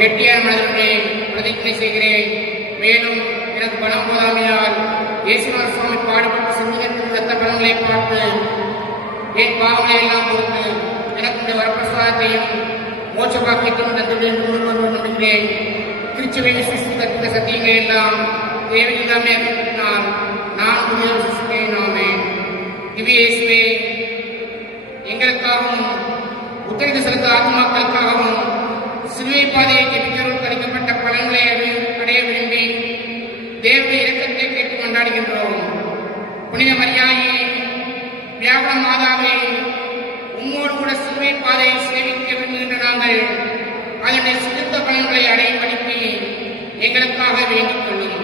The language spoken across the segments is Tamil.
கெட்டியான மனதிலே பிரதிஜை செய்கிறேன். மேலும் எனக்கு பணம் போதாமையால் இயேசுநாத சுவாமி பாடுபட்டு சிந்தித்திருந்த ரத்த பலன்களை பார்த்து என் பாவங்களை எல்லாம் பொறுத்து எனக்கு இந்த வரப்பிரசாதத்தையும் மோட்ச பாக்கியத்தையும் தந்தது என்று நம்புகிறேன். திருச்சபை விசுவாசித்த சத்தியங்களை எல்லாம் தேவையில்லாமே அறிவித்தால் நான் விசுவாசிக்கிறேன். ஆமென். திவ்ய இயேசுவே, எங்களுக்காகவும் உத்தரவு செலுத்த ஆத்மாக்களுக்காகவும் சிலுவை பாதையை ஜெபிக்கிறோம் கணிக்கப்பட்ட பலன்களை அடைய விரும்பி தேவனுடைய இரக்கத்தை கேட்டு கொண்டாடுகின்றோம். புனித மரியாயே, வியாபார மாதாவே, உம்மோடு கூட சிலுவை பாதையை சேவிக்க விரும்புகின்ற நாங்கள் அதனுடைய சிறுத்த பலன்களை அடையும் படிப்பி எங்களுக்காக வேண்டிக் கொள்ளும்.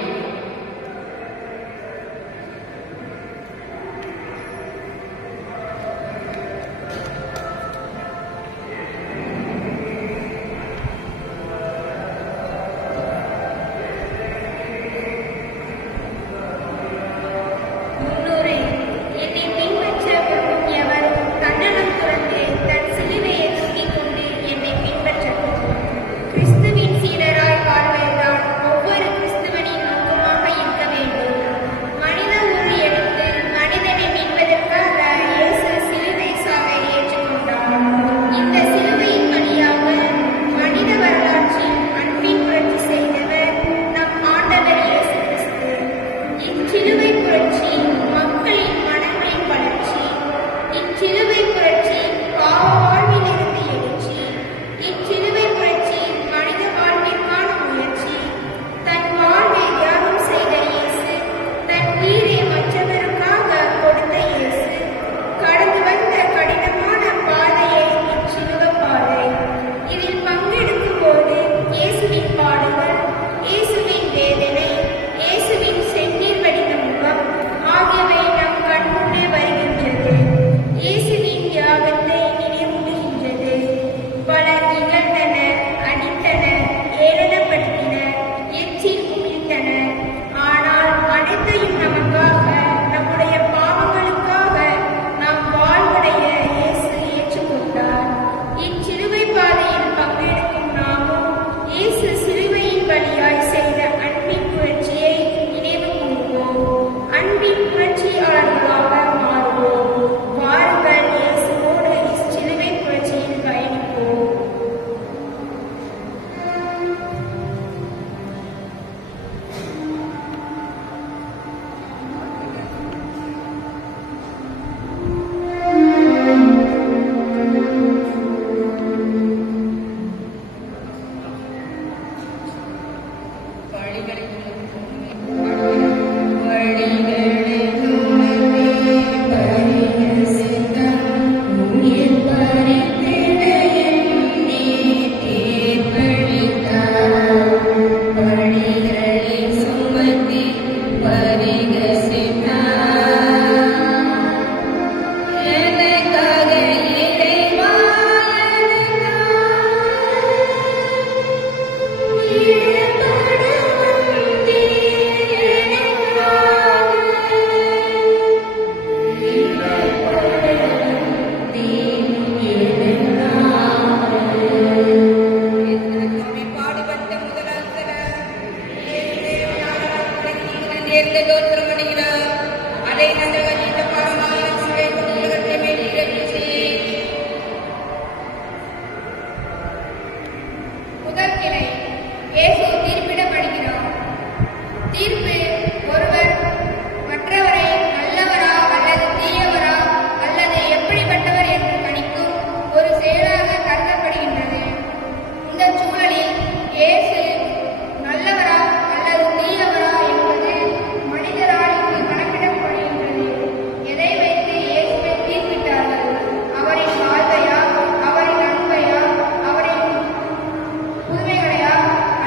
புதுமைகளையா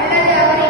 அல்லது அவரை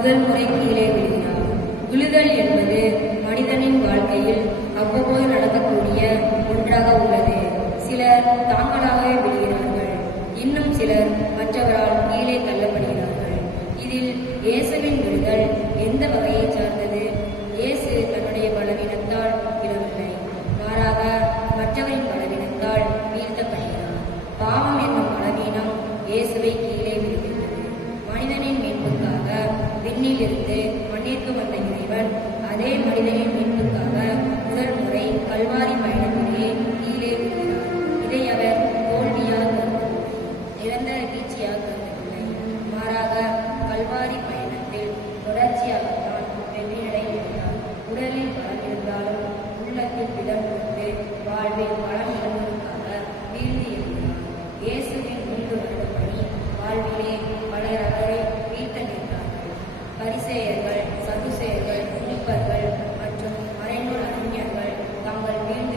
முதல் முறை கீழே விழுகிறார். விழுதல் என்பது மனிதனின் வாழ்க்கையில் அவ்வப்போது நடக்கக்கூடிய ஒன்றாக உள்ளது. சிலர் தாங்களாகவே விழுகிறார்கள், இன்னும் சிலர் மற்றவரால் கீழே தள்ளப்படுகிறார்கள். இதில் இயேசுவின் விழுதல் எந்த வகையை சார்ந்தது? இயேசு தன்னுடைய பலவீனத்தால் விழவில்லை, மாறாக மற்றவரின் பலவீனத்தால் வீழ்த்தப்படுகிறார். பாவம் என்னும் பலவீனம் இயேசுவை கீழே விழுகின்றது. மனிதனின் மீட்புக்காக விண்ணிலிருந்து மண்ணிற்கு வந்த இறைவன் அதே மனிதனின் மீட்புக்காக முதல் முறை கல்வாரி பயணத்திலே கீழே விழுகிறார். இதை அவர் தோல்வியாக கருதவில்லை, நிரந்தர வீழ்ச்சியாக கருதவில்லை. மாறாக கல்வாரி பயணத்தில் தொடர்ச்சியாகத்தான் வெற்றியடைகிறார். உடலில் பலம் இருந்தாலும் உள்ளத்தில் திடம் கொண்டு வாழ்வில் பலம் இழந்ததற்காக வீழ்ந்து இருக்கிறார். இயேசுவின் 3 வருட பணி வாழ்விலே பலர் அவரை வீழ்த்த நின்றார்கள். பரிசேயர்கள், சதுசேயர்கள், மூப்பர்கள் மற்றும் மறைநூல் அறிஞர்கள் தாங்கள் வீழ்ந்து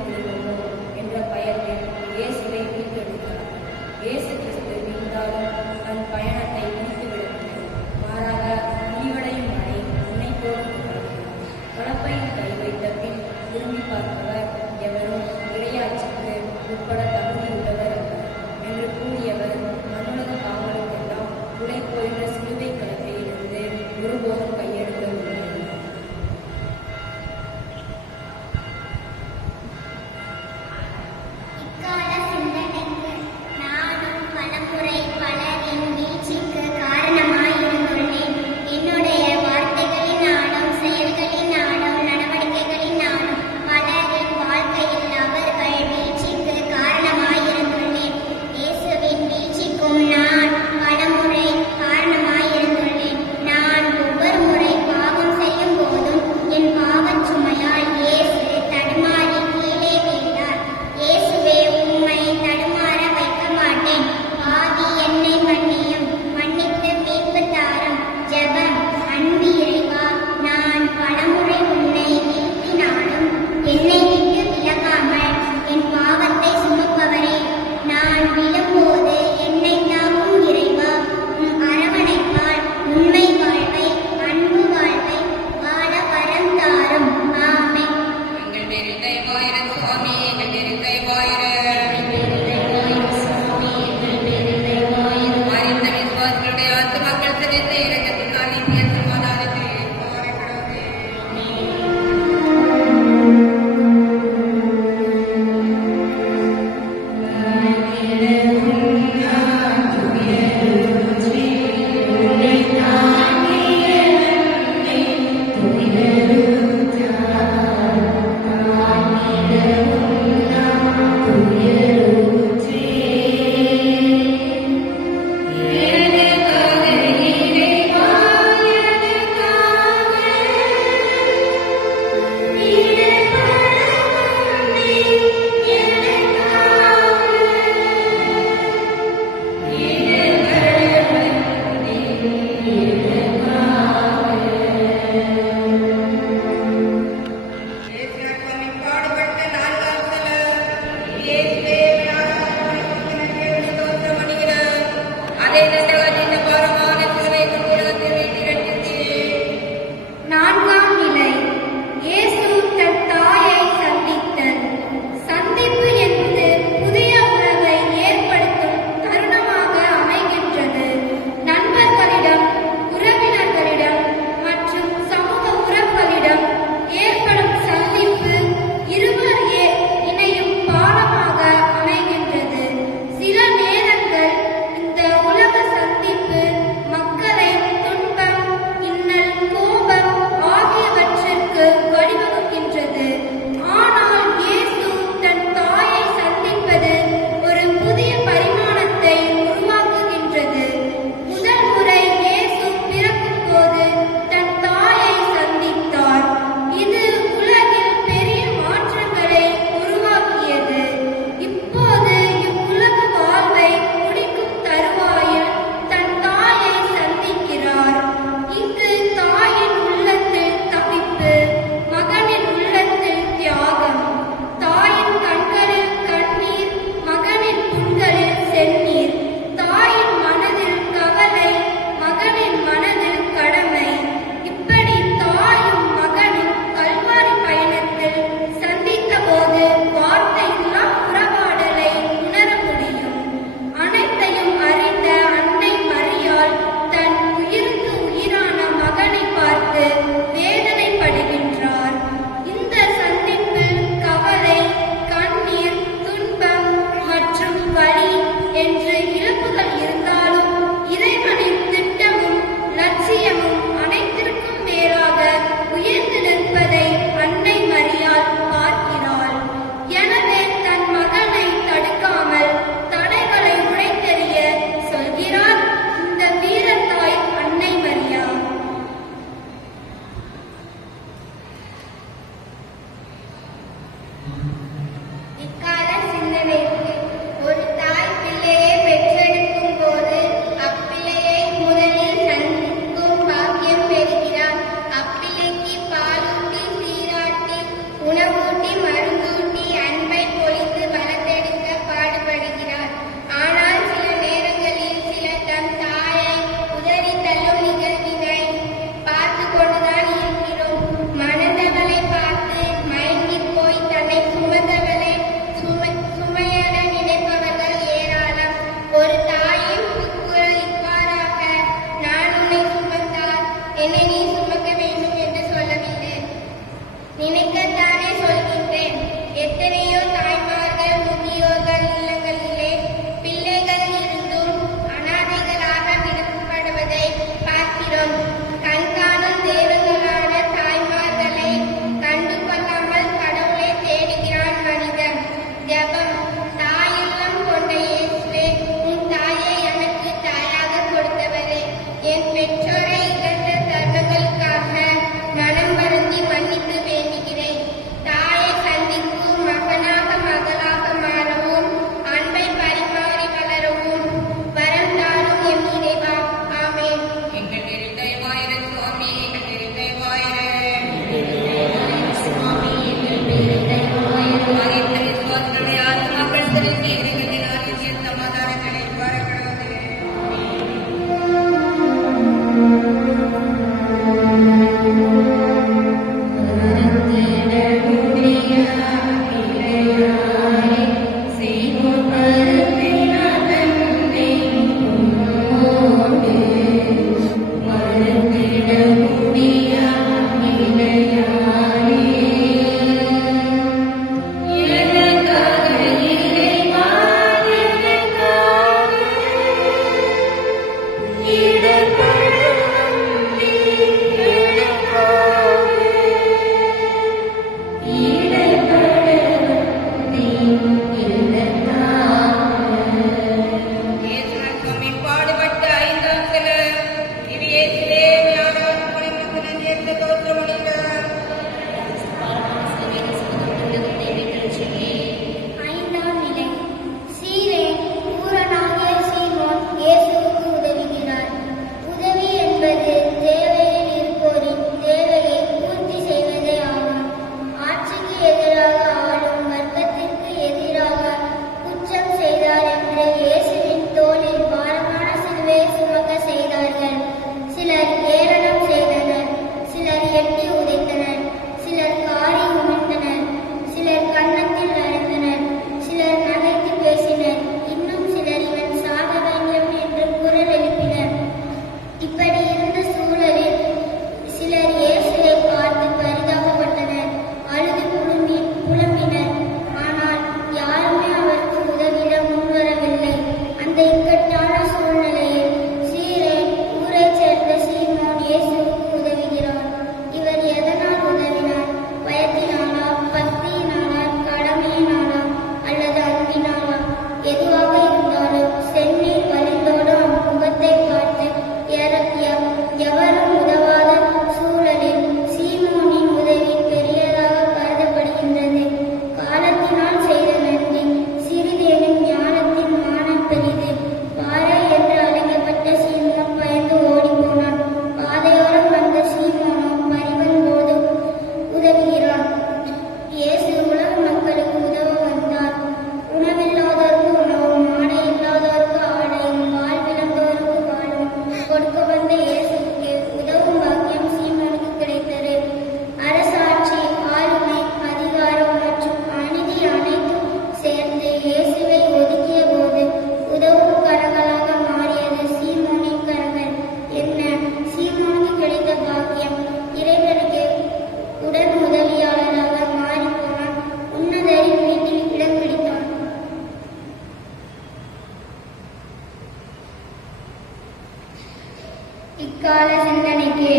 இக்கால சிந்தனைக்கு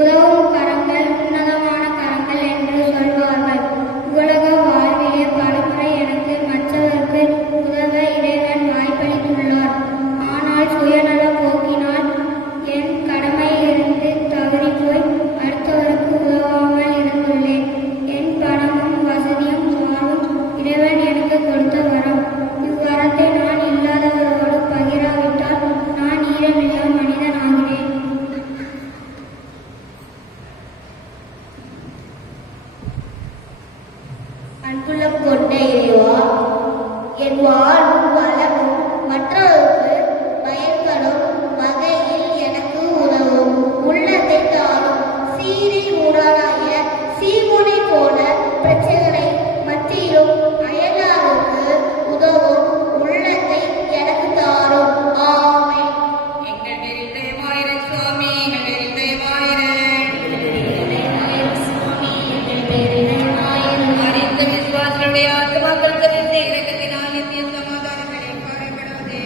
உதவும் கரங்கள் உன்னதமான கரங்கள் என்று சொல்வார்கள். உலக வாழ்விலே பலமுறை எனக்கு மற்றவருக்கு உதவ இறைவன் வாய்ப்பளித்துள்ளார். ஆனால் சுயநல போக்கினால் என் கடமையிலிருந்து தவறிப்போய் அடுத்தவருக்கு உதவாமல் இருந்துள்ளேன். என் பணமும் வசதியும் வாழ்வும் இறைவன் எனக்கு கொடுத்த வரம். இவ்வரத்தை நான் இல்லாதவரோடு பகிராவிட்டால் நான் ஈரமில்லா மனிதனாகிறேன். அன்புள்ளம் கொண்ட இறைவா, என் வாழ்வும் வளமும் மற்றவருக்கு பயன்படும் வகையில் எனக்கு உதவும். உள்ளத்தை தாரும் சீரின் ஊரானாய சீமோனை போல பிரச்சனை மத்தியிலும் அயலாருக்கு உதவும் உள்ளத்தை எனக்கு தாரும். ஆமென். எங்கள் பேரில் தயவாயிரு சுவாமி, எங்கள் பேரில் தயவாயிரு. அறிந்த விசுவாசிகளுடைய ஆத்மாக்கள் கருத்து இரக்கத்தினால் நித்திய சமாதானங்களை பாடுபடாதே.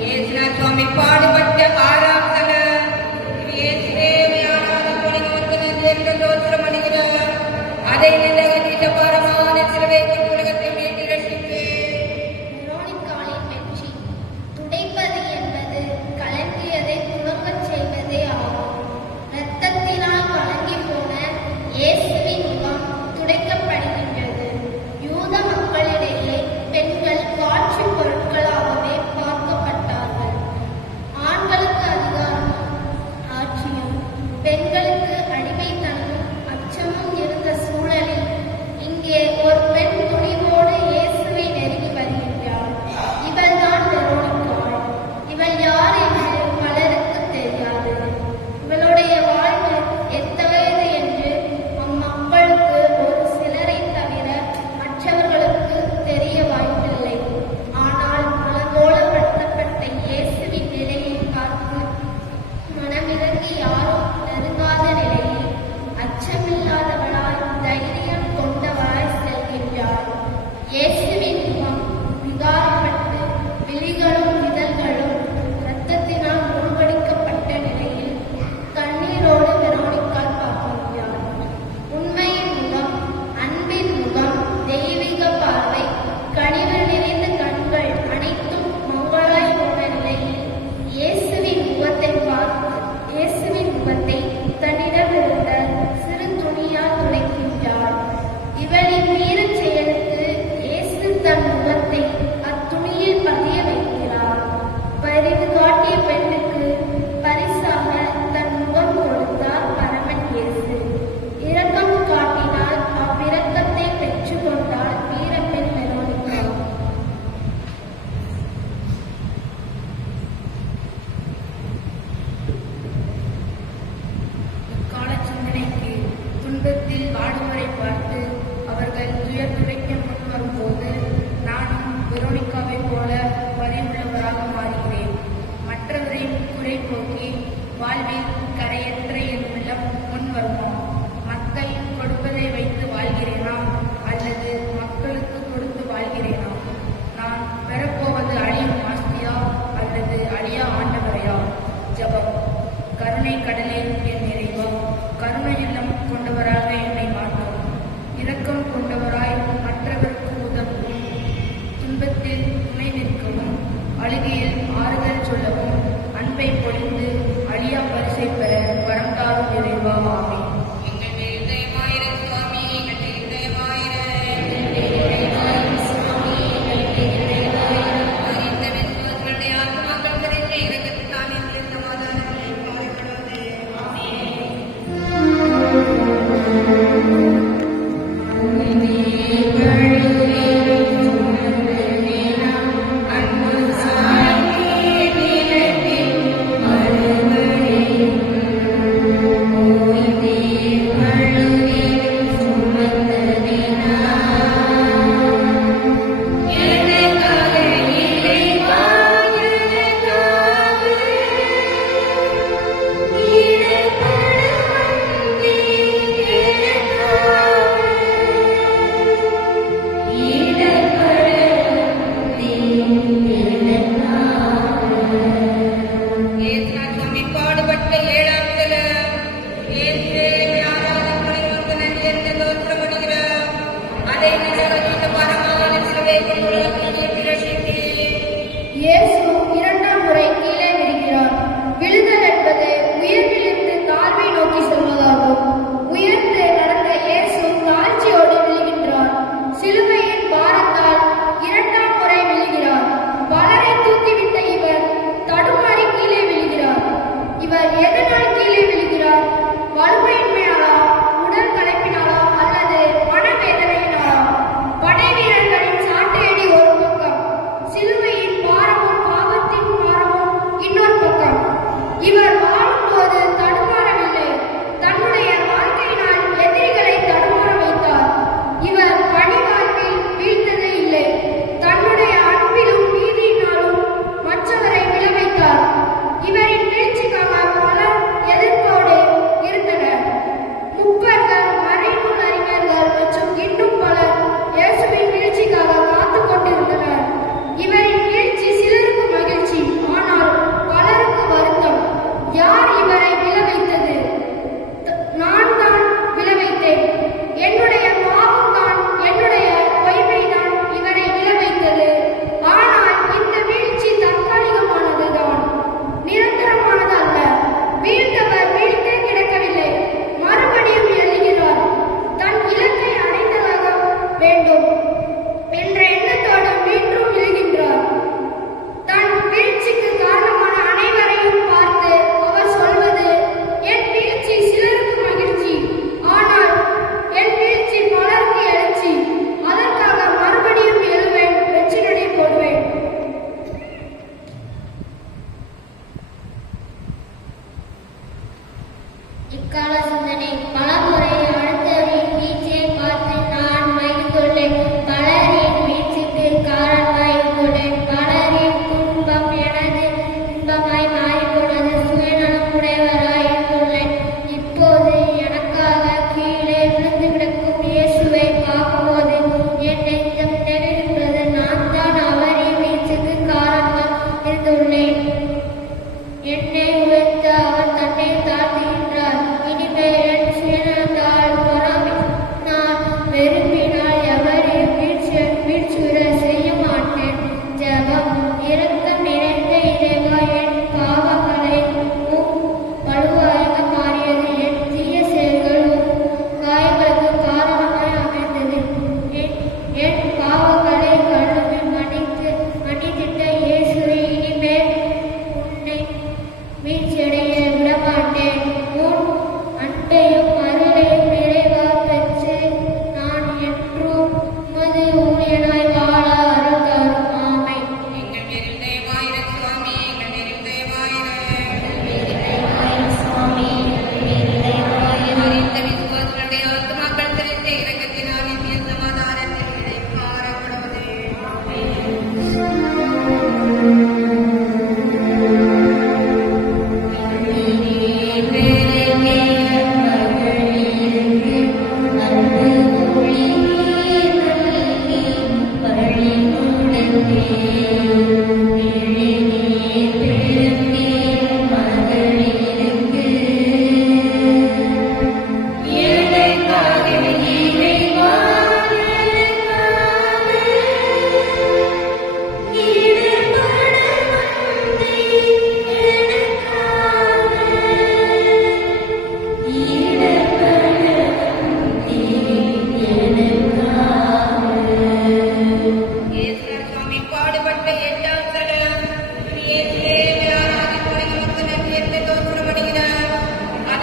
இயேசுநாத சுவாமி பாடுபட்ட ஆறாம் தலம். இயேசுவே மெய்யான துணிவோர்க்கு நன்றி என்று ஸ்தோத்திரம் அடைகிறார். அதை நிந்தகத்தீட்ட பாரமான சிலுவைக்கு உலகத்தை மீட்டு ரட்சித்து வெரோனிக்காளின் வெற்றி. துடைப்பது என்பது கலங்கியதை துணக்கச் செய்வதே ஆகும். இரத்தத்தினால் கலங்கி போன இயேசுவின் முகம் துடைக்கப்படுகின்றது. யூத மக்களிடையே பெண்கள் காட்சி பொருட்களாகவே பார்க்கப்பட்டார்கள். ஆண்களுக்கு அதிகாரம் ஆட்சி முகத்தை தன்னிடமிருந்த சிறு துணியால் துடைக்கின்றாள். இவளின் வீரச் செயலுக்கு இயேசு தன் முகத்தை அத்துணியில் பதிய வைக்கிறார். பரிவு காட்டிய பெண்ணுக்கு பரிசாக தன் முகம் கொடுத்தார் பரமன் இயேசு. இரக்கம் காட்டினால் அவ்விரக்கத்தை பெற்றுக்கொண்டால் வீரப்பெண் வெரோனிகா. இக்கால சிந்தனைக்கு துன்பத்தில் வாடுவரை பார்த்து அவர்கள் துயர் துடைக்க முன்வரும்போது நானும் வெரோனிகாவை போல பரிவுள்ளவராக மாறுகிறேன். மற்றவரின் குறை போக்கி வாழ்வில் கரையற்ற என் உள்ளம் முன் வருமா? மக்கள் கொடுப்பதை வைத்து வாழ்கிறேனா அல்லது மக்களுக்கு கொடுத்து வாழ்கிறேனா? நான் பெறப்போவது அழியும் ஆஸ்தியா அல்லது அழியா ஆண்டவரையா? ஜெபம். கருணை கடலே என் இறைவா, கருணையுள்ளம் கொண்டவராக என்னை மாற்றும். இரக்கம் கொண்டவராய் மற்றவருக்கு உதவும். துன்பத்தில் துணை நிற்கவும், அழுகையில் ஆறுதல் சொல்லவும், அன்பை பொழிந்து அழியா பரிசை பெற வரம் தாரும் இறைவா. ஆமென். எங்கள் மேல் தயவாயிரு சுவாமி, எங்கள் மேல் தயவாயிரு. அறிந்த விசுவாசிகளுடைய ஆத்மாக்கள் தெரிந்து இரக்கத்துக்கான எங்களின் சமாதானத்தை பாடுகிறது. ஏசுநாத் சுவாமி பாடுபட்ட 7ஆம் தினம் இயேசுவே ஆராதனை உமக்கு நன்றி என்று தோற்றமடைகிறோம். அதை நிஜகீத பரமான சிலுவை கொண்டு உலகத்தை ரட்சித்தீர். இயேசு இரண்டாம் முறை கீழே விழுகிறார். விழுதல் என்பது உயர்விலிருந்து தாழ்வை நோக்கி செல்வதாகும். உயர்ந்து நடந்த இயேசு தாழ்ச்சியோடு விழுகின்றார். சிலுவையின் பாரத்தால் இரண்டாம் முறை விழுகிறார். பலரை தூக்கிவிட்ட இவர் தடுமாறி கீழே விழுகிறார். இவர் எதனால் கீழே விழுகிறார்? வலுமையின்மையாலா, உடல் களைப்பினாலா அல்லது மனவேதனையினாலா? படை வீரர்களின் சாட்டையடி ஒரு பக்கம், சிலுவையின் பாரமும் பாவத்தின் பாரமும் இன்னொரு பக்கம். இவர் வாழும்போது தடுமாறவில்லை, தன்னுடைய வாழ்க்கையினால் எதிரிகளை தடுமாற வைத்தார். இவர் பணி வாழ்வில் வீழ்ந்ததே இல்லை, தன்னுடைய அன்பிலும் நீதியினாலும் மற்றவரை விழ வைத்தார். இவரின் வீழ்ச்சிக்காக பலர் எதிர்ப்போடு இருந்தனர். முப்பர்கள், மறைநூல் அறிஞர்கள் மற்றும் இன்னும் பலர் இயேசுவின் வீழ்ச்சிக்காக காத்துக் கொண்டிருந்தனர். இவரின் வீழ்ச்சி சிலருக்கு மகிழ்ச்சி, ஆனால் பலருக்கு வருத்தம். யார் இவரை விழ வைத்தது? நான் தான் விழ வைத்தேன். என்னுடைய பாவம் தான், என்னுடைய பொய்மைதான் இவரை விழ வைத்தது. ஆனால் இந்த வீழ்ச்சி தற்காலிகமானதுதான், நிரந்தரமானது அல்ல. வீழ்ந்தவர் வீழ்ந்தே கிடக்கவில்லை, மறுபடியும் எழுகிறார். தன் இலக்கை அடைந்ததாக வேண்டும் என்ற எண்ணத்தோடு மீண்டும் விழுகின்றார். தன் வீழ்ச்சிக்கு காரணமான அனைவரையும் பார்த்து அவர் சொல்வது, என் வீழ்ச்சி சிலருக்கு மகிழ்ச்சி, ஆனால் என் வீழ்ச்சி பலருக்கு எழுச்சி. அதற்காக மறுபடியும் எழுவேன், வெற்றி நடை போடுவேன். இக்கால சிந்தனை. பலமுறை அடுத்தவரின் வீழ்ச்சியை பார்த்து நான் மகிழ்ந்துள்ளேன். பலரின் வீழ்ச்சிக்கு காரணமாயிருந்துள்ளேன். பலரின் துன்பம் எனது இன்பமாய் மாறிப்போனது. சுயநலம் உடையவராயிருந்துள்ளேன். இப்போது எனக்காக கீழே விழுந்து கிடக்கும் இயேசுவை பார்க்கும்போது என் நெஞ்சம் நெகிழ்கிறது. நான் தான் அவரின் வீழ்ச்சிக்கு காரணமாக இருந்துள்ளேன். என்னை உயர்த்த அவர் தன்னை தாழ்த்துகின்றார். இனிமேல்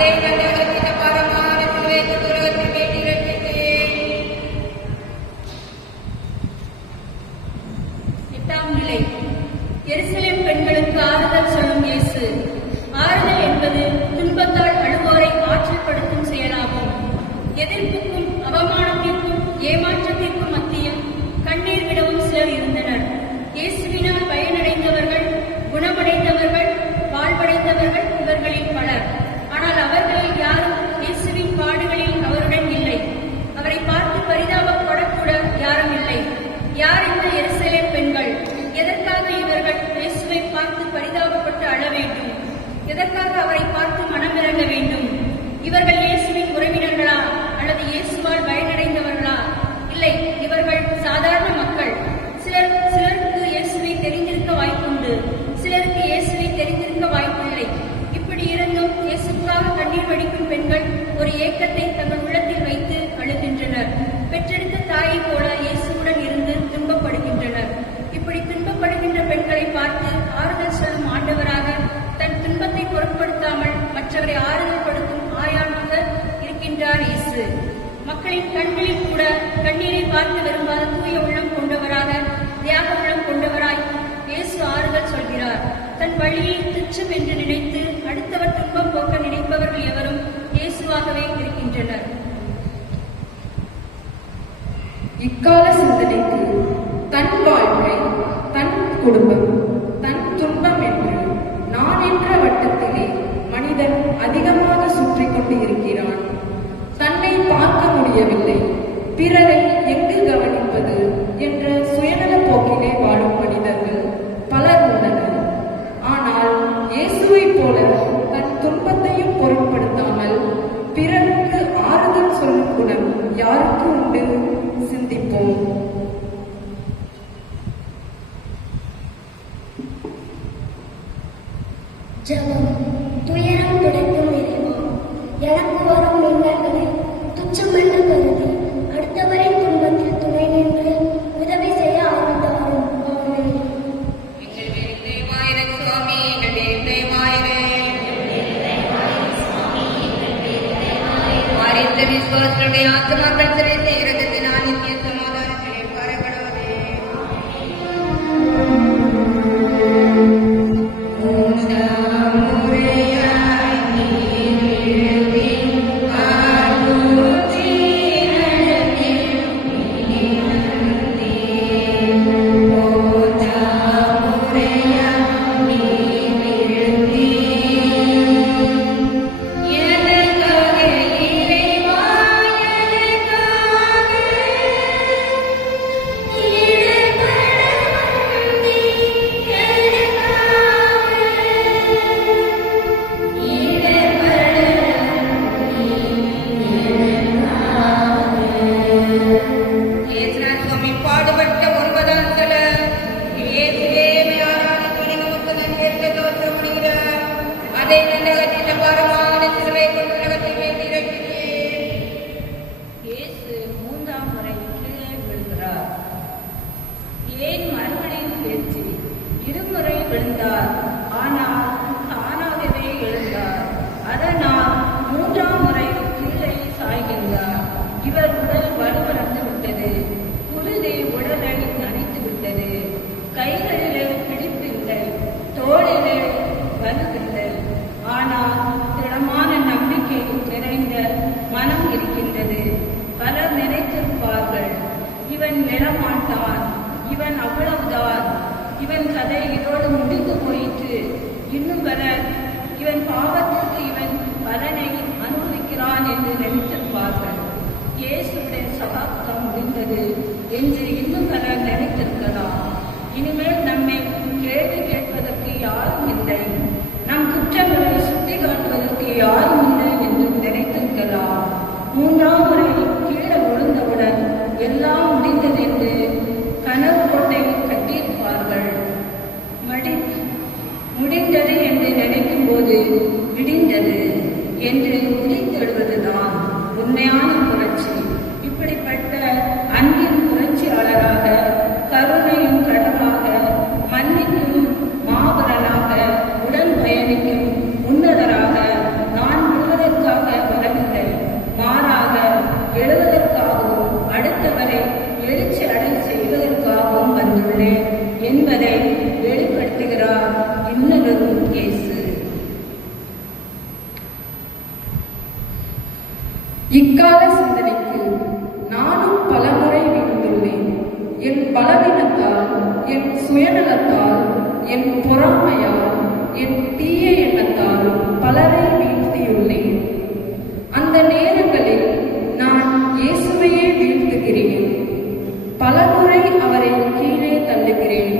அதை கண்டகத்தின பரமான சிலுவைக்கு உலகத்தில் வேண்டி ரட்சித்தேன். 8ஆம் நிலை. எருசலேம் பெண்களுக்கு ஆறுதல் சொல்லும் இயேசு. ஆறுதல் என்பது துன்பத்தால் அழுவோரை ஆற்றல்படுத்தும் செயலாகும். எதிர்ப்புக்கும் அவமானத்திற்கும் ஏமாற்றத்திற்கும் மத்தியில் கண்ணீர் விடவும் சிலர் இருந்தனர். இயேசுவினால் பயனடைந்தவர்கள், குணமடைந்தவர்கள், வாழ்வடைந்தவர்கள் இவர்களில் பலர். ஆனால் அவர்களில் யாரும் இயேசுவின் பாடுகளில் அவருடன் இல்லை. அவரை பார்த்து பரிதாபப்படக்கூட யாரும் இல்லை. யார் இந்த எருசலேம் பெண்கள்? எதற்காக இவர்கள் இயேசுவை பார்த்து பரிதாபப்பட்டு அழ வேண்டும்? எதற்காக அவரை பார்த்து மனமிறங்க வேண்டும்? இவர்கள் இயேசுவின் உறவினர்களா அல்லது இயேசுவால் பயனடைந்தவர்களா? இல்லை, இவர்கள் சாதாரண மக்கள். சிலருக்கு இயேசுவை தெரிந்திருக்க வாய்ப்புண்டு, சிலருக்கு இயேசுவை தெரிந்திருக்க வாய்ப்பில்லை. இப்படி இருந்தும் இயேசுக்காக கண்ணீர் வடிக்கும் பெண்கள் ஒரு ஏக்கத்தை தங்கள் உள்ளத்தில் வைத்து அழுகின்றனர். பெற்றெடுத்த தாயை போல இயேசுவுடன் இருந்து துன்பப்படுகின்றனர். இப்படி துன்பப்படுகின்ற பெண்களை பார்த்து ஆறுதல் சொல்லும் ஆண்டவராக தன் துன்பத்தை பொருட்படுத்தாமல் மற்றவரை ஆறுதல் படுத்தும் ஆயானாக இருக்கின்றார் இயேசு. மக்களின் கண்களில் கூட கண்ணீரை பார்த்து விரும்பாத தூய உள்ளம் கொண்டவராக, தியாக உள்ளம் கொண்டவராய் இயேசு ஆறுதல் சொல்கிறார். தன் வழியை துச்சம் என்று நினைத்து அடுத்தவர் துன்பம் போக்க நினைப்பவர்கள் எவரும் இயேசுவாகவே இருக்கின்றனர். இக்கால சிந்தனைக்கு தன் வாழ்க்கை, தன் குடும்பம், தன் துன்பம் என்று நான் என்ற வட்டத்திலே மனிதன் அதிகமாக சுற்றி கொண்டு இருக்கிறான். தன்னை பார்க்க முடியவில்லை, பிறரை எங்கு கவனிப்பது என்ற சுயநல போக்கிலே வாழும் மனிதர்கள் பலர் உள்ளனர். ஆனால் இயேசுவை போல தன் துன்பத்தையும் பொருட்படுத்தாமல் பிறருக்கு ஆறுதல் சொல்லும் குணம் யாருக்கு உண்டு? சிந்திப்போம். ஜெபம். துயரம் துடைக்கும் இறைவா, எனக்கு வரும் மின்னல்களை துச்சமென்று கருதி அடுத்தவரின் துன்பத்தில் துணை நின்று உதவி செய்ய ஆரம்பித்தாரும். ஆமென். எங்கள் மேல் தயவாயிரு சுவாமி, எங்கள் மேல் தயவாயிரு. மரித்த விசுவாசருடைய ஆத்மாக்கள் சிறைத்த இரக்கத்தினால் நித்திய சமாதானத்திலே பாரக்கடவுளே. இயேசு 3ஆம் முறை கீழே விழுகிறார். ஏன் மறுபடியும் பேச்சு? இருமுறை விழுந்தார், ஆனால் தானாகவே எழுந்தார். அதனால் 3ஆம் முறை கீழே சாய்கின்றார். இவர் உடல் வலுவிழந்து விட்டது. குருதி உடலை நனைத்து விட்டது. கைகளிலே பிடிப்பில்லை, தோளிலே வலுவில்லை. ஆனால் திடமான நம்பிக்கை நிறைந்த மனம் இருக்கின்றது. பலர் நினைத்திருப்பார்கள், இவன் விழமாட்டான், இவன் அவ்வளவுதான், இவன் கதை இதோடு முடிந்து போயிற்று, இன்னும் பலர் இவன் பாவத்திற்கு இவன் பலனை அனுபவிக்கிறான் என்று நினைத்திருப்பார்கள். இயேசுடைய சகாப்தம் முடிந்தது என்று இன்னும் பலர் நினைத்திருக்கலாம். இனிமேல் நம்மை கேள்வி கேட்பதற்கு யாரும் இல்லை, நம் குற்றங்களை சுட்டி காட்டுவதற்கு யாரும் இல்லை என்று நினைத்திருக்கலாம். 3ஆம் முறை கீழே விழுந்தவுடன் எல்லாம் முடிந்தது என்று கனவு கொண்டை கட்டியிருப்பார்கள். முடிந்தது என்று நினைக்கும் போது விடிந்தது என்று விழித்தெழுவதுதான் உண்மையான புரட்சி. இப்படிப்பட்ட அன்பின் புரட்சியாளராக, கருணையும் கடலாக, மன்னிக்கும் மாபரனாக, உடன் பயணிக்கும் உன்னதராக நான் முழுவதற்கு இக்கால சிந்தனைக்கு நானும் பலமுறை வீழ்ந்துள்ளேன். என் பலவீனத்தால், என் சுயநலத்தால், என் பொறாமையால், என் தீய எண்ணத்தால் பலரை வீழ்த்தியுள்ளேன். அந்த நேரங்களில் நான் இயேசுவையே வீழ்த்துகிறேன். பலமுறை அவரை கீழே தள்ளுகிறேன்.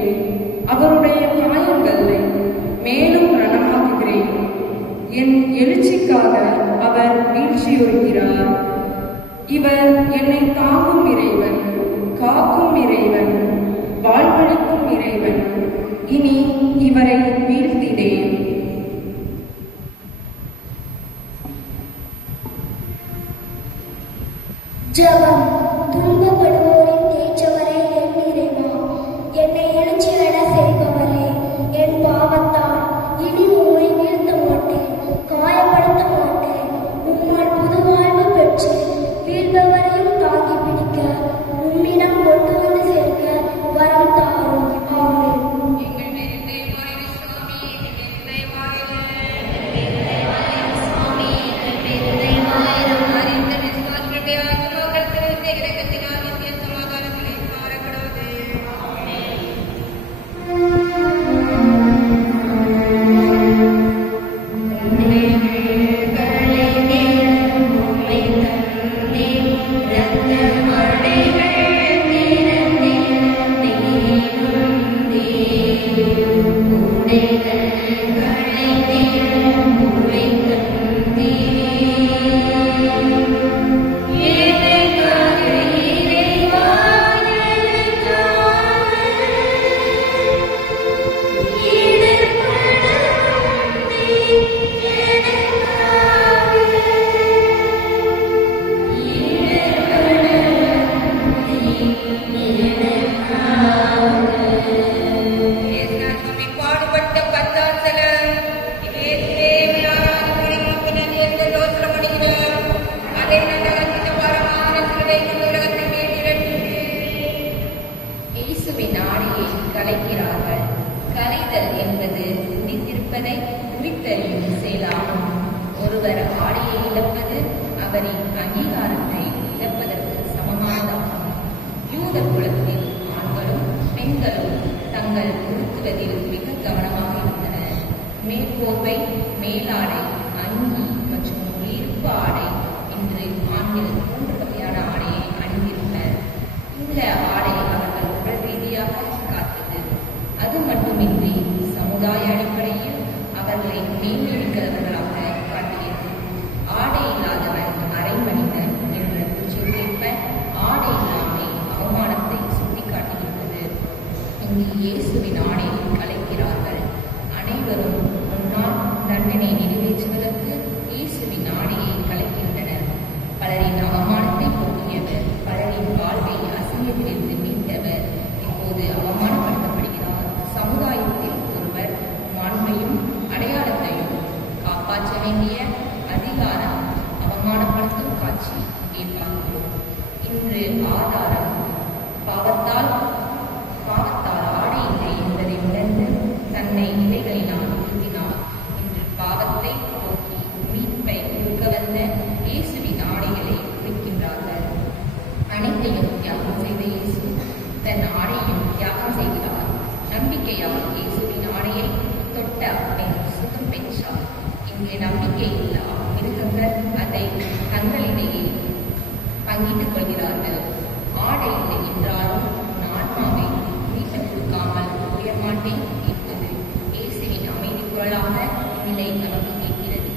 அவருடைய காயங்களை மேலும் ரணமாக்குகிறேன். என் எழுச்சிக்காக அவர் வீழ்ச்சியுறுகிறார். இவர் என்னை தாங்கும் இறைவன், காக்கும் இறைவன், வாழ்வழிக்கும் இறைவன். இனி இவரை வீழ்த்தினேன். ஜெபம். துன்பப்படுவோரின் தேற்றவரே என் இறைவா, என்னை எழுச்சியட செய்பவரே, என் பாவத்தால் இனி உம்மை வீழ்த்த மாட்டேன், காயப்படுத்த மாட்டேன். உம்மால் புது வாழ்வு பெற்று வீழ்பவரையும் தாங்கி பிடிக்க உம்மிடம் கொண்டு வந்து சேர்க்க வரம் தாரும். ஆமென். எங்கள் மேல் தயவாயிரு சுவாமி, எங்கள் மேல் தயவாயிரு. அறிந்த விசுவாசிகளுடைய ஆத்துமாக்கள் திருத்த இரக்கத்தினால் நித்திய சமாதானத்திலே பாரப்படுவது. இயேசுநாதமே பாடுபட்ட பத்தாசலம், இயேசுவே மேலான பிணிப்பினர் எந்த தோற்றம் அடைகிறார். அதை நல்லகத்தின் பரமான சிலுவை கொண்டு உலகத்தை மீட்டிரட்டும். இயேசுவின் ஆடையை கலைக்கிறார்கள். கலைதல் என்பது உரித்திருப்பதை உரித்தறியும் செயலாகும். ஒருவர் ஆடையை இழப்பது அவரின் அங்கீகாரத்தை இழப்பதற்கு சமமானதாகும். யூத குலத்தில் ஆண்களும் பெண்களும் தங்கள் உடுத்துவதில் மிக கவனமாக இருந்தனர். மேற்போர்வை, மேலாடை, அங்கி மற்றும் உயிர்ப்பு ஆடை என்று ஆண்கள் 3 வகையான ஆடையை அணிந்திருந்தனர். இந்த ஆடை அவர்கள் உடல் ரீதியாக காத்தது. அது மட்டுமின்றி சமுதாய அடிப்படையில் அவர்களை மேம்படுக்கிறவர்களாக காட்டியது. ஆடை இல்லாதவன் அரை மனிதன் என்ற குறிப்பிட்ட ஆடை இல்லாமை அவமானத்தை சுட்டிக்காட்டுகின்றது. இங்கு இயேசுவின் ஆடையை கலைக்கிறார்கள். அனைவரும் முன்னால் தண்டனை நிறைவேற்றுவதற்கு இயேசுவின் ஆடையை கலைக்கின்றனர். பலரின் அவமானத்தை போக்கியவர், பலரின் வாழ்வை அசிங்கத்திலிருந்து மீட்டவர் இப்போது அவமானப்படுத்தப்படுகிறார். சமுதாயத்தில் ஒருவர் மாண்பையும் அடையாளத்தையும் காப்பாற்ற வேண்டிய அதிகாரம் அவமானப்படுத்தும் காட்சி பார்க்கிறோம். இன்று ஆதாரம் பாவத்தால் ஆடை இல்லை என்பதை உணர்ந்து தன்னை இலைகளினால் நிறுத்தினார். இன்று பாவத்தை போக்கி மீட்பை கொடுக்க வந்த இயேசுவின் ஆடைகளை குறிக்கின்றார்கள். அனைத்தையும் தியாகம் செய்த இயேசு தன் ஆடையும் தியாகம் செய்கிறார். நம்பிக்கையால் இயேசுவின் ஆடையை தொட்ட பெண் சுகம் பெற்றார். இங்கே நம்பிக்கை இல்லா மிருகங்கள் அதை தங்களிடையே பங்கிட்டுக் கொள்கிறார்கள். ஆடை இல்லை என்றாலும் ஆன்மாவை மீட்டு கொடுக்காமல் உயர்மாட்டேன் என்பது இயேசுவின் அமைதி குரலாக நிலை நமக்கு கேட்கிறது.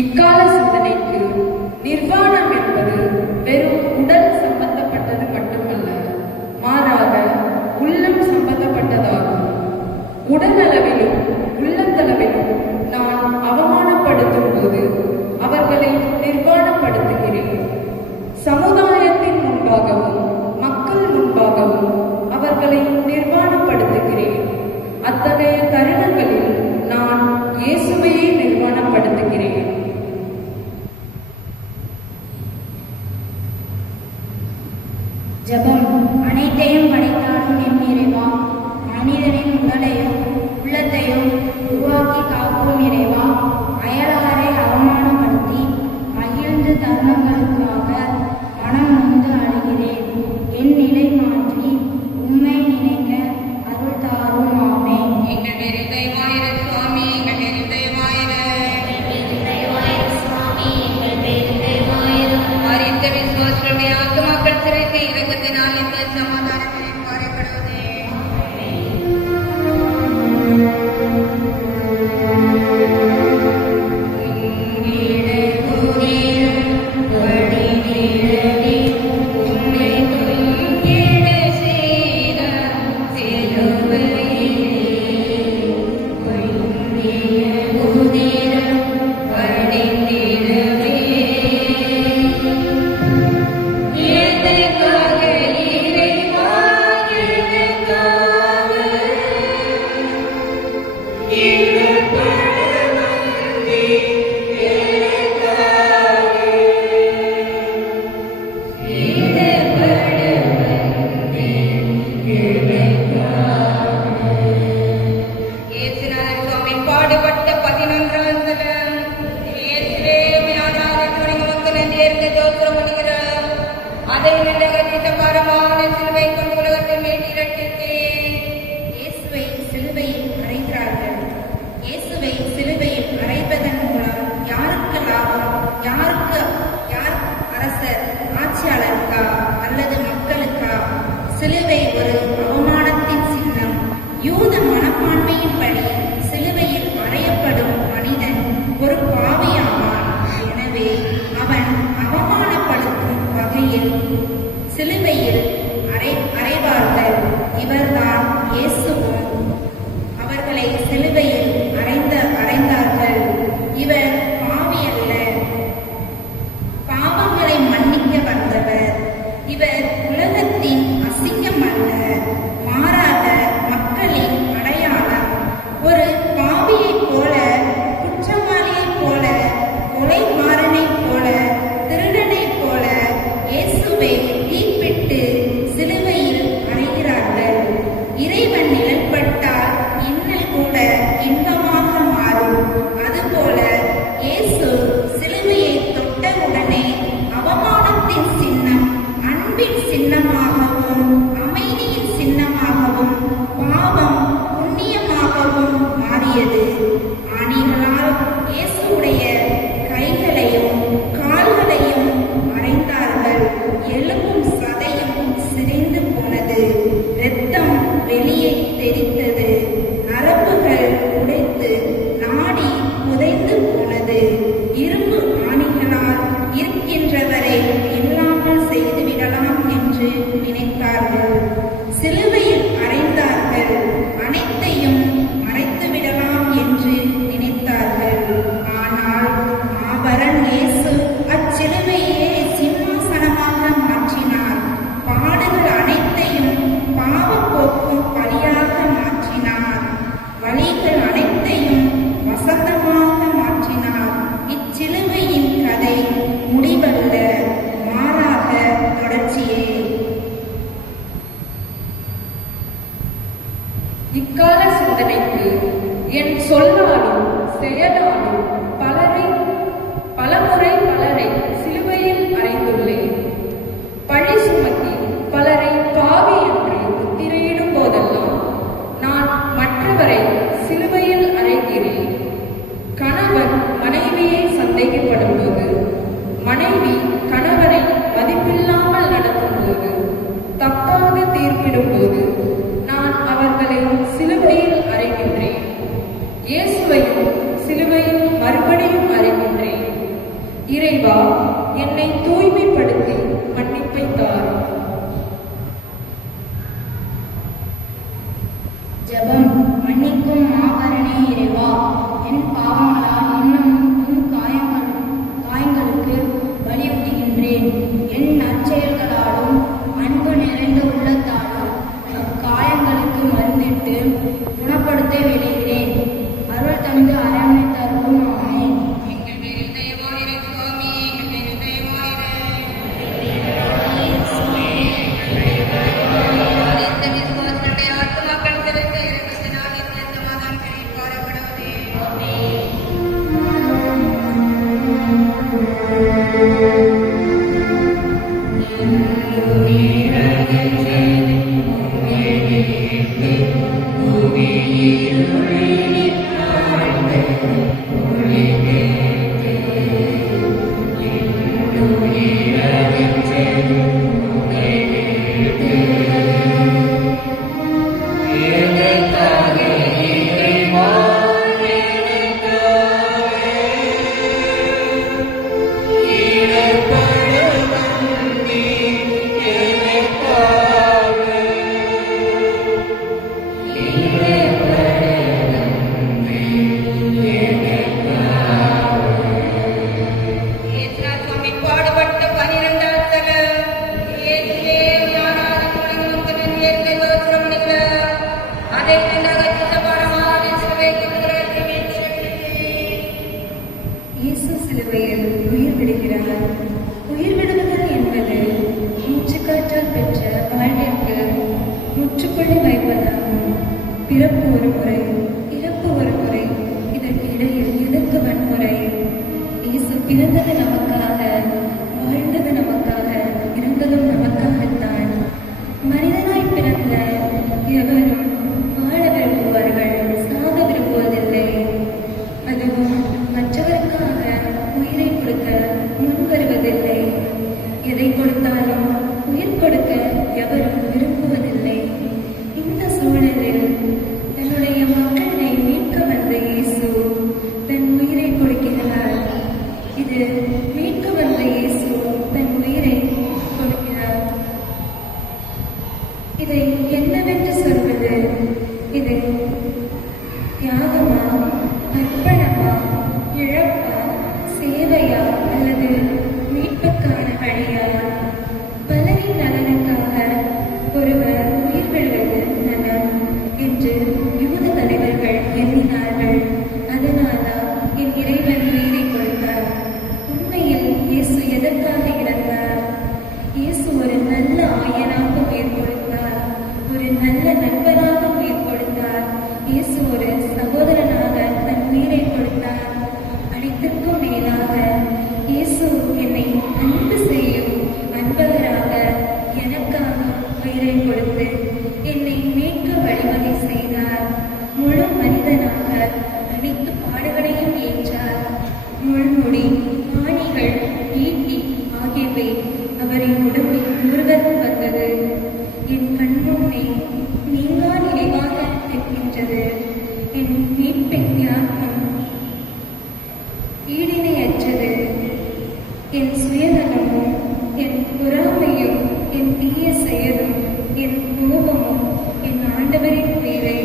இக்கால சிந்தனைக்கு நிர்வாணம் என்பது வெறும் உடல் சம்பந்தப்பட்டது மட்டுமல்ல, மாறாக உள்ளம் சம்பந்தப்பட்டதாகும். உடலளவிலும் உள்ளத்தளவிலும் நான் அவமானப்படுத்தும் போது அவர்களை நிர்வாணப்படுத்துகிறேன். சமுதாயத்தின் முன்பாகவும் மக்கள் முன்பாகவும் அவர்களை நிர்வாணப்படுத்துகிறேன். அத்தகைய தருணங்களில் நான் இயேசுவையே நிர்வாணப்படுத்துகிறேன். ஜெபம். அனைத்தையும் படைத்தாலும் என் இறைவா, மனிதனின் உடலையும் உள்ளத்தையும் வார்த்தையின்படி சிலுவையில் அறையப்படும் மனிதன் ஒரு பாவியாவான். எனவே அவன் அவமானப்படுத்தும் வகையில் சிலுவையில் அறைவார்கள். இவர்தான் இயேசுவும். அவர்களை சிலுவையில் அறைந்தார்கள். இவர் பாவி அல்ல, பாவங்களை மன்னிக்க வந்தவர். இவர் உலகத்தின் அசிங்கம் அல்ல, மாறாக மக்களின் அடையாளம். ஒரு பாவியைப் போல, குற்றவாளியைப் போல, கொலைகாரனைப் போல, திருடனைப் போல இயேசுவை தீப்பிட்டு சிலுவையில் அறைகிறார்கள். இறைவன் நிழல்பட்டால் இன்னல் கூட இன்பமாக மாறும். அதுபோல இயேசு சிலுவையை தொட்டவுடனே அவமானத்தின் சின்னம் அன்பின் சின்னமாகவும், அமைதியின் சின்னமாகவும், பாவம் புண்ணியமாகவும் மாறியது. ஆணிகளால் இயேசுடைய கைகளையும் கால்களையும் அறைந்தார்கள். எலும்பும் சதையும் சிதைந்து போனது. இரத்தம் வெளியே தெரித்தது. நரம்புகள் உடைத்து நாடி புதைந்து போனது. இரும்பு ஆணிகளால் இருக்கின்றவரை இல்லாமல் செய்துவிடலாம் என்று நினைத்தார்கள். சிலுவையில் அறைந்தார்கள். அனைத்தையும் மறைத்துவிடலாம் என்று நினைத்தார்கள். ஆனால் மாபரன் இயேசு அச்சிலுவையே சிம்மாசனமாக மாற்றினார். பாடுகள் அனைத்தையும் பாவம் போக்கும் பலியாக மாற்றினார். வலிகள் அனைத்தையும் வசந்தமாக மாற்றினார். இச்சிலுவையின் கதை முடிவல்ல, மாறாக தொடர்ச்சியே. இக்கால சிந்தனைக்கு என் சொல்லாலும் செயலாலும் பலமுறை பலரை சிலுவையில் அறைந்துள்ளேன். பழி சுமத்தி பலரை பாவி என்று முத்திரையிடும் போதெல்லாம் நான் மற்றவரை சிலுவையில் அறைகிறேன். கணவன் மனைவியை சந்தேகப்படும் போது, மனைவி கணவனை மதிப்பில்லாமல் நடத்தும் போது, தப்பாக தீர்ப்பிடும் போது நான் அவர்களை சிலுவையில் அறைகின்றேன். இயேசுவையும் சிலுவையில் மறுபடியும் அறைகின்றேன். இறைவா, என்னை தூய்மைப்படுத்தி மன்னிப்பை தாரும். ஜெபம். மன்னிக்கும் மாபரனே இறைவா, என் பாவங்களால் இன்னமும் காயங்களுக்கு வலியுறுத்துகின்றேன். என் நற்செயல்களாலும் அன்பு நிறைந்த உள்ளத்தாலும் காயங்களுக்கு மருந்திட்டு குணப்படுத்த விளைகிறேன். அருள் தந்து அரவணைத்தருளும். ஆமென். எங்கள் பேரில் தயவாயிரு சுவாமி, எங்கள் பேரில் தயவாயிரு. இந்த விசுவாசனுடைய ஆத்மாக்கள் திறந்த இரக்கத்தினால் நித்திய சமாதானம் பெருகிப்பாரப்படுவதே. இயேசுநாத சுவாமி பாடுபட்ட 12 ஆண்டுகள் இயேசுவே ஞானாத குணங்களுடன் இயற்கை வளர்ச்சிரமணிகள் அதை நகர்த்த பாடமாக சிலுவைக்கு இயேசு சிலுவையில் உயிர் விடுகிறார். உயிர் விடுதல் என்பது மூச்சுக்காற்றால் பெற்ற வாழ்விற்கு முற்றுப்புள்ளி வைப்பதாகும். பிறப்பு ஒரு முறை, இறப்பு ஒரு முறை. இதற்கு இடையில் எதற்கு வன்முறை? இயேசு பிறந்தது நமக்காக, வாழ்ந்தது நமக்காக, இறந்ததும் நமக்காகத்தான். மனிதனாய் பிறந்த எவரும் வாழ விரும்புவார்கள், சாக விரும்புவதில்லை. அதுவும் மற்றவருக்காக உயிரை கொடுக்க முன்வருவதில்லை. எதை கொடுத்தாலும் உயிர் கொடுக்க எவரும் விரும்புவதில்லை. இந்த சூழலில் தன்னுடைய மக்கள் இழப்பா, சேவையா அல்லது மீட்புக்கான வழியா? பலரின் நலனுக்காக ஒருவர் உயிர் விடுவது நலம் என்று யூத தலைவர்கள் எண்ணினார்கள். அதனாலா என் இறைவன் உயிரை கொடுத்தார்? உண்மையில் இயேசு எதற்காக இறந்தார்? இயேசு ஒரு நல்ல ஆயனாக உயிர் கொடுத்தார், ஒரு நல்ல நண்பராக உயிர் கொடுத்தார். இயேசு ஒரு சகோதரனாக தன் உயிரை கொடுத்தார். அனைத்திற்கும் மேலாக இயேசு என்னை அன்பு செய்யும் அன்பகராக எனக்காக உயிரை கொடுத்து என்னை மீட்க வழிவகை செய்தார். முழு மனிதனாக அனைத்து பாடுகளையும் ஏற்றார். முள்முடி, ஆணிகள், ஈட்டி ஆகியவை அவரின் உடம்பில் முழுவதும் வந்தது. என் கண்முன்னே நீங்கா நினைவாக நிற்கின்றது. என் மீட்பின் தியாகம் ஈடிணையற்றது. என் சுயநலமும் என் பொறாமையும் என் தீய செயலும் என் கோபமும் என் ஆண்டவரின் உயிரை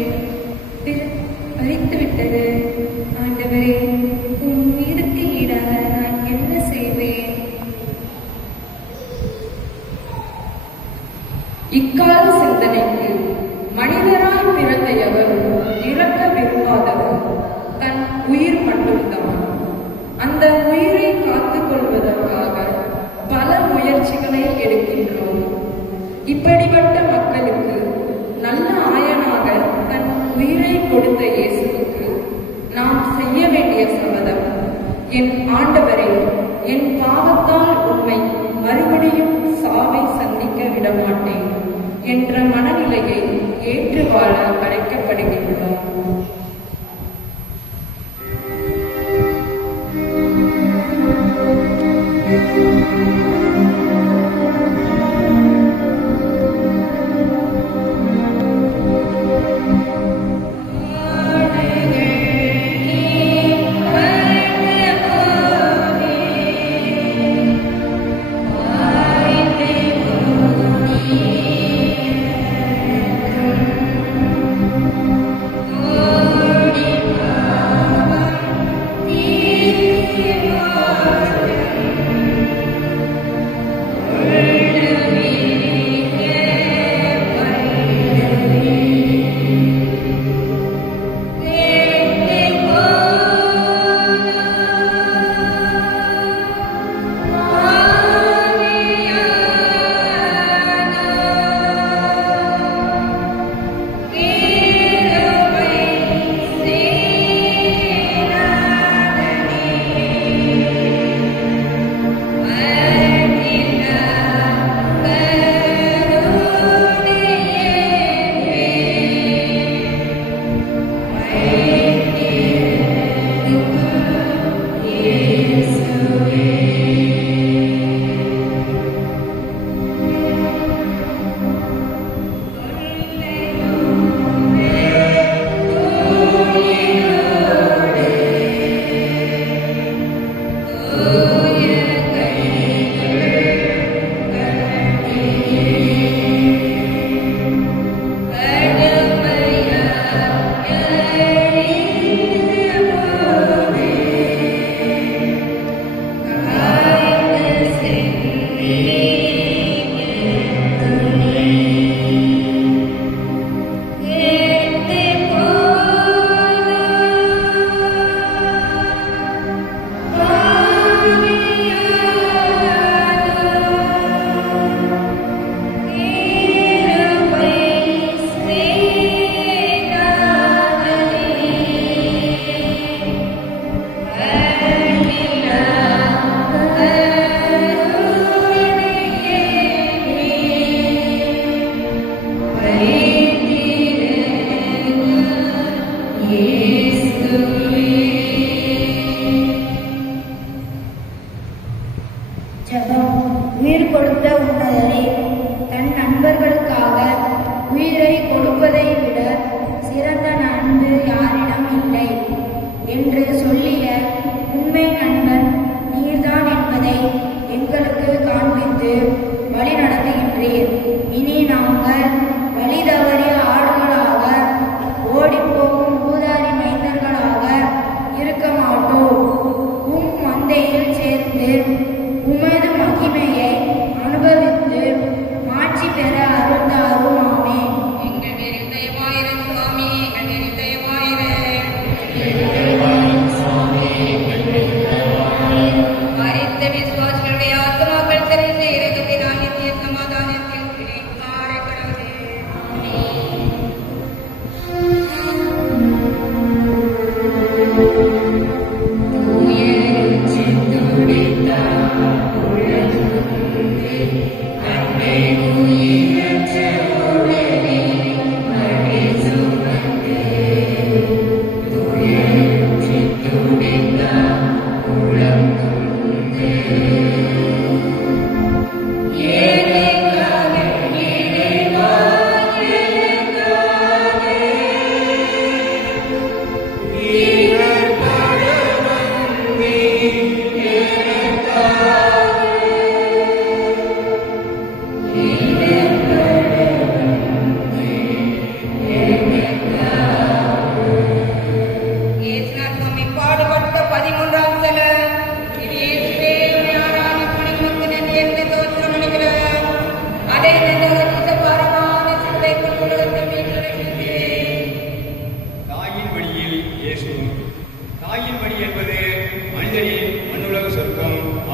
பறித்துவிட்டது. ஆண்டவரே, உன் உயிருக்கு ஈடாக நான் என்ன செய்வேன்? இக்கால சிந்தனைக்கு மனிதராய் பிறந்த எவரும் இறக்க விரும்பாதவர் தன் உயிர் மட்டும்தான். அந்த உயிரை காத்துக் கொள்வதற்காக பல முயற்சிகளை எடுக்கின்றோம். இப்படிப்பட்ட மக்களுக்கு நல்ல ஆயனாக தன் உயிரை கொடுத்த இயேசுவுக்கு நாம் செய்ய வேண்டிய சபதம், என் ஆண்டவரே, என் பாவத்தால் உம்மை மறுபடியும் சாவை சந்திக்க விடமாட்டேன் என்ற மனநிலையை ஏற்று வாழ அழைக்கப்படுகின்றோம். ஜெபம். உயிர் கொடுத்த உன்னதரே, தன் நண்பர்களுக்காக உயிரை கொடுப்பதை விட சிறந்த நண்பு யாரிடம் இல்லை என்று சொல்லிய உண்மை நண்பன் நீர்தான் என்பதை எங்களுக்கு காண்பித்து வழி நடத்துகின்றீர். இனி நாங்கள் வழி தவறிய ஆடுகளாக ஓடிப்போகும் ஊதாரி மைந்தர்களாக இருக்க மாட்டோம்.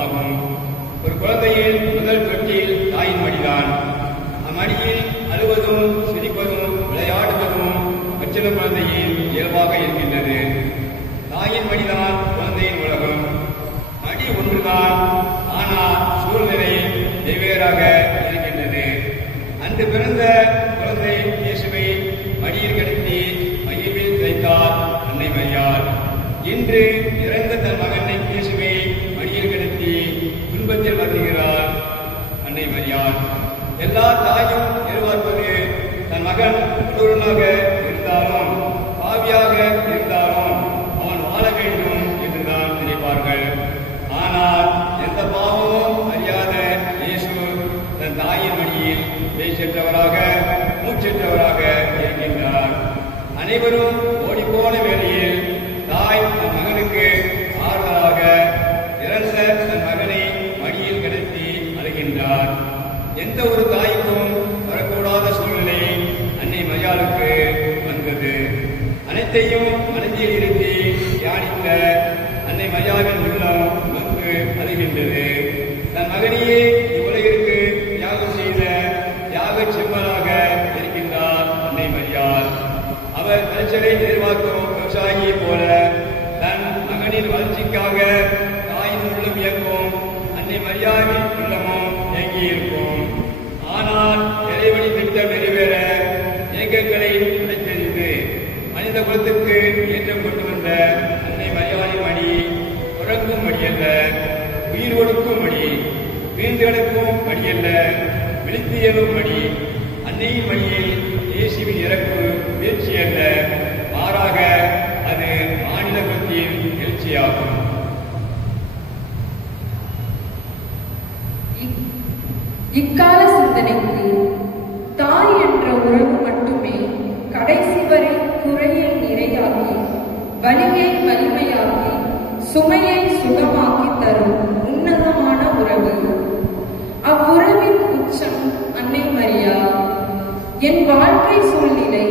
உருவமாகும். ஒரு குழந்தையின் முதல் தொட்டில் தாயின் மடிதான். அம்மடியில் அழுவதும் சிரிப்பதும் விளையாடுவதும் பச்சிள குழந்தையின் இயல்பாக இருக்கின்றது. தாயின் மடிதான் குழந்தையின் உலகம். மடி ஒன்றுதான், ஆனால் சூழ்நிலை வெவ்வேறாக இருக்கின்றது. அன்று பிறந்த குழந்தை இயேசுவை மடியில் கிடத்தி மகிழ்வில் தைத்தார் அன்னை மரியாள். இன்று இறந்த தன் மகனை இயேசுவை மடியில் கிடத்தி துன்பத்தில் வருகிறார் அன்னை மரியாள். எல்லா தாயும் எதிர்பார்ப்பது தன் மகன் உள்ளூரனாக இருந்தாலும் பாவியாக இருந்தாலும் அவன் வாழ வேண்டும் என்றுதான் நினைப்பார்கள். ஆனால் எந்த பாவமும் அறியாத இயேசு தன் தாயின் மடியில் பேச்சற்றவராக மூச்சற்றவராக இருக்கின்றார். அனைவரும் ஓடிப்போன வேளையில் தாய் தன் மகனுக்கு ஆறுதலாக இறந்த தன் மகனை மடியில் கிடத்தி அழுகின்றார். எந்த ஒரு தாய்க்கும் வரக்கூடாத சூழ்நிலை அன்னை மரியாளுக்கு வந்தது. அனைத்தையும் மனதில் இருந்து தியானித்த அன்னை மரியாளின் உள்ளம் வந்து அழுகின்றது. தன் மகனையே இவ்வுலகிற்கு தியாகம் செய்த தியாக செம்மலாக இருக்கின்றார் அன்னை மரியாள். அவர் விளைச்சலை எதிர்பார்க்கும் விவசாயியை போல தன் மகனின் வளர்ச்சிக்காக தாயின் உள்ளம் இயக்கும் அன்னை மரியாளின் உள்ளமும் இயங்கியிருக்கும். ஆனால் இறைவனி திட்டம் நிறைவேற இயக்கங்களை உடைத்தெறிந்து மனித குலத்துக்கு ஏற்றம் கொண்டு வந்த அன்னை மரியாளின் மடி உறங்கும் மடியல்ல, உயிர் கொடுக்கும் மடி, வீழ்ந்து கிடக்கும் மடியல்ல, விழித்து எழும் மடி. அன்னையின் மடியில் இயேசுவின் இறப்பு வீழ்ச்சி அல்ல, மாறாக அது மாநில குலத்தின் எழுச்சியாகும். இக்கால சிந்தனைக்கு தாய் என்ற உறவு மட்டுமே கடைசி வரை குறையை நிறையாக்கி, வலியை வலிமையாக்கி, சுமையை சுகமாக்கி தரும் உன்னதமான உறவு. அவ்வுறவின் உச்சம் அன்னை மரியா. என் வாழ்க்கை சூழ்நிலை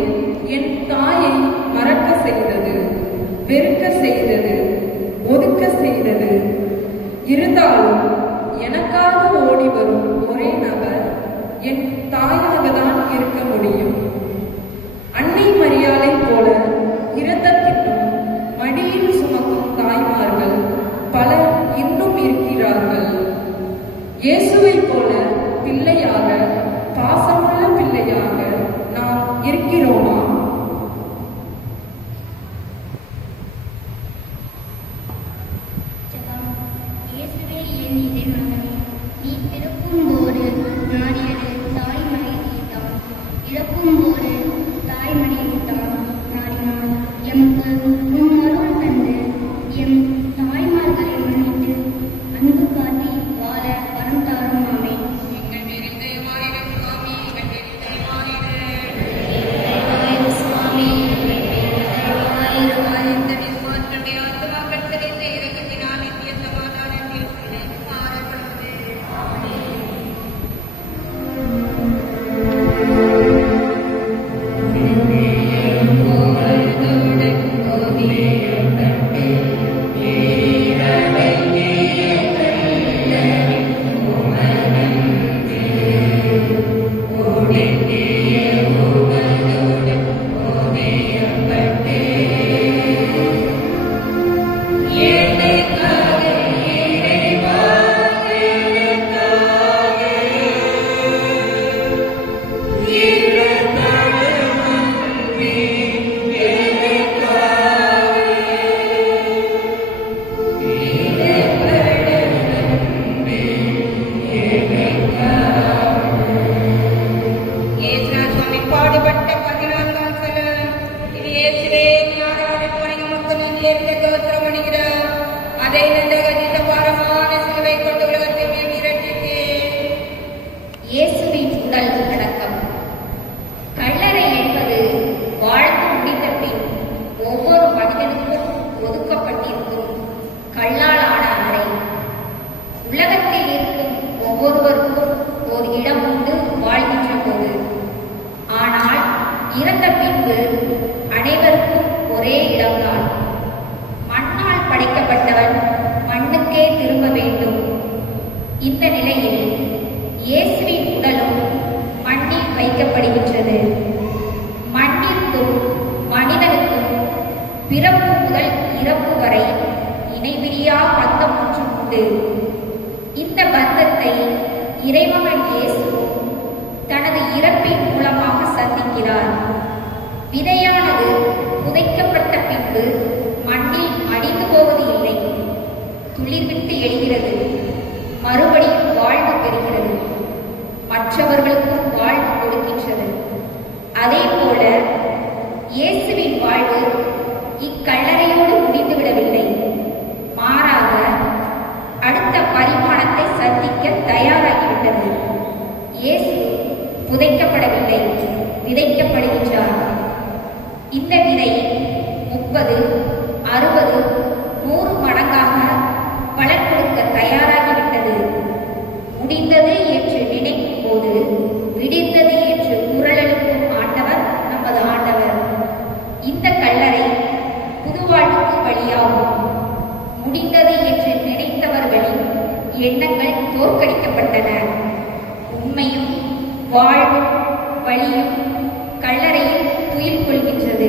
என் தாயை மறக்க செய்தது, வெறுக்க செய்தது, ஒதுக்க செய்தது. இருந்தாலும் எனக்காக ஓடி வரும் ஒரே நபர் என் தாயாக தான் இருக்க முடியும். அன்னை மரியாதை போல இறந்த பின்னும் மடியில் சுமக்கும் தாய்மார்கள் பலர் இன்னும் இருக்கிறார்கள். இயேசுவை போல பிள்ளையாக, பாசமுள்ள பிள்ளையாக நாம் இருக்கிறோமா? இயேசுவே என் இதயமகனே, நீ பிறக்கும்போது நாடியது தாய்மடியைத்தான், இறக்கும்போது தாய்மடியைத்தான் நாடினார். எமக்கு உம் அருள் தந்து எம் தாய்மார்களை மன்னித்து அன்பு காட்டி வாழ வரம் தாரும். ஆமென். எங்கள் மீது தயவாயிரும் சுவாமி, எங்கள் மீது தயவாயிரும். சுவாமி, இந்த விசுவாசனுடைய ஆத்துமாக்கள் தெரிந்த இரக்கத்தினால் நித்திய சமாதானத்தில் ஆரப்படுவது. இயேசுநாத சுவாமி பாடுபட்ட 14ஆம் ஸ்தலம். இது இயேசுவே ஞானவானின் வணங்கமுக்கு நன்றியறிந்த தோத்திரம் அணிகிறார். அதை நந்தகதித்த பாரமான சிலுவை கொண்டு உலகத்தை மேல் இரட்சித்தேன். இயேசுவின் உடல் அடக்கம். கல்லறை என்பது வாழ்ந்து முடிந்த பின் ஒவ்வொரு மனிதனுக்கும் ஒதுக்கப்பட்டிருக்கும் கல்லாலான அறை. உலகத்தில் இருக்கும் ஒவ்வொருவருக்கும் ஒரு இடம் உண்டு வாழ்கின்ற போது. ஆனால் இறந்த பின்பு அனைவருக்கும் ஒரே இடம்தான். மண்ணால் படைக்கப்பட்டவன் மண்ணுக்கே திரும்ப வேண்டும் இந்த நிலையில் இயேசுவின் உடலும் மண்ணில் வைக்கப்படுகின்றது. மண்ணிற்கும் மனிதனுக்கும் பிறப்பு முதல் இறப்பு வரை இணைபிரியா பந்தம் ஒன்று உண்டு. இந்த பந்தத்தை இறைமகன் இயேசுவும் தனது இறப்பின் மூலமாக சந்திக்கிறார். விதையானது புதைக்கப்பட்ட பின்பு மண்ணில் அடிந்து போவது இல்லை, துளிர்விட்டு எழுகிறது, மறுபடியும் வாழ்வு பெறுகிறது, மற்றவர்களுக்கும் வாழ்வு கொடுக்கின்றது. அதே போல இயேசுவின் வாழ்வு இக்கல்லறையோடு முடிந்துவிடவில்லை. மாறாக அடுத்த பரிமாணத்தை சந்திக்க தயாராகிவிட்டது. இயேசு புதைக்கப்படவில்லை, விதைக்கப்படுகின்றார். இந்த விதை 30, 60, 100 மடங்காக பலன் கொடுக்க தயாராகிவிட்டது. முடிந்தது என்று நினைக்கும் போது விடிந்தது என்று குரலெழுப்பும் ஆண்டவர் நமது ஆண்டவர். இந்த கல்லறை புதுவாழ்வுக்கு வழியாகும். முடிந்தது என்று நினைத்தவர்களின் எண்ணங்கள் தோற்கடிக்கப்பட்டன. உண்மையும் வாழ்வும் வழியும் கல்லறையில் துயில் கொள்கின்றது.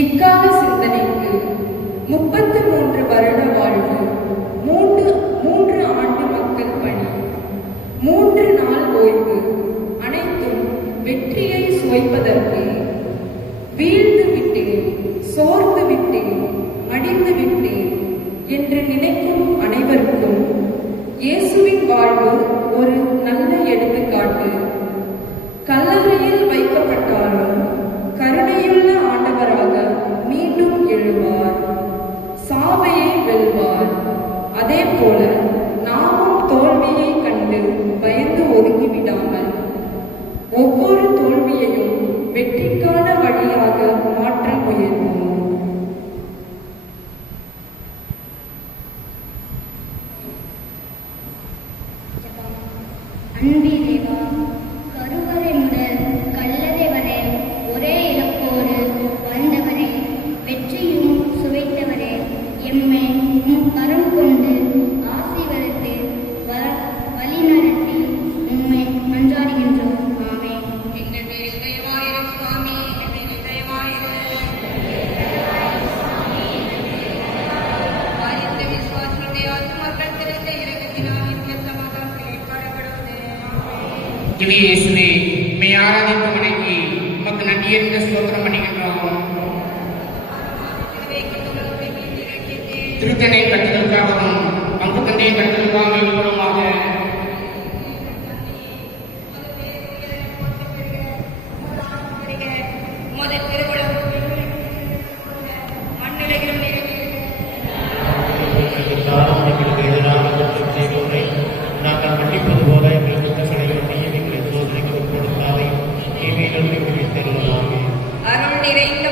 இக்கால சிந்தனைக்கு 33 வருட வாழ்வு, 3 ஆண்டு மக்கள் பணி, 3 நாள் ஓய்வு, அனைத்தும் வெற்றியை சுவைப்பதற்கு. வீழ்ந்து விட்டேன், சோர்ந்து விட்டேன், மடிந்து விட்டேன் என்று நினைக்கும் அனைவருக்கும் இயேசுவின் வாழ்வு ஒரு நல்ல எடுத்துக்காட்டு. கல்லறையில் வைக்கப்பட்டாலும் கருணையுள்ள ஆண்டவராக மீண்டும் எழுவார், சாவையை வெல்வார். அதே போல நாமும் தோல்வியை கண்டு பயந்து ஒதுங்கிவிடாமல் ஒவ்வொரு தோல்வியையும் வெற்றிக்கான வழியாக மாற்ற முயல்வோம். அன்பிலேவா, கருவறை முதல் கல்லறை வரை ஒரே இலக்கோடு வந்தவரே, வெற்றியும் சுவைத்தவரே, எம்மை உம் கரம் கொண்டு ஆசீர்வதித்து வழி நடத்தி உம்மை மன்றாடுகின்றோம். ஆமென். எங்கள் மேல் தயவாயிரும் சுவாமி, எங்கள் மேல் தயவாயிரும். வாய்ந்த விசுவாசனுடைய ஆத்மாக்கள் திறந்த இரக்கத்தினால் நித்திய சமாதானத்தில் ஏற்பாடுபடுவது. திவ்ய இயேசுவே, உம்மை ஆராதித்து வணங்கி உமக்கு நன்றியறிந்த ஸ்தோத்திரம் பண்ணுகின்றோம். திருத்தனை கட்டுதலுக்காகவும் பங்கு தந்தையை கட்டுதலுக்காக மூலமாக முதல் திருவிழா மண்ணுலகிலும் நாங்கள் மன்னிப்பது போல எங்கள் குற்றங்களை மன்னியும், எங்களை சோதனைக்கு உட்படுத்தாதே, தீமையிலிருந்து விடுவித்தருளும். அருள் நிறைந்த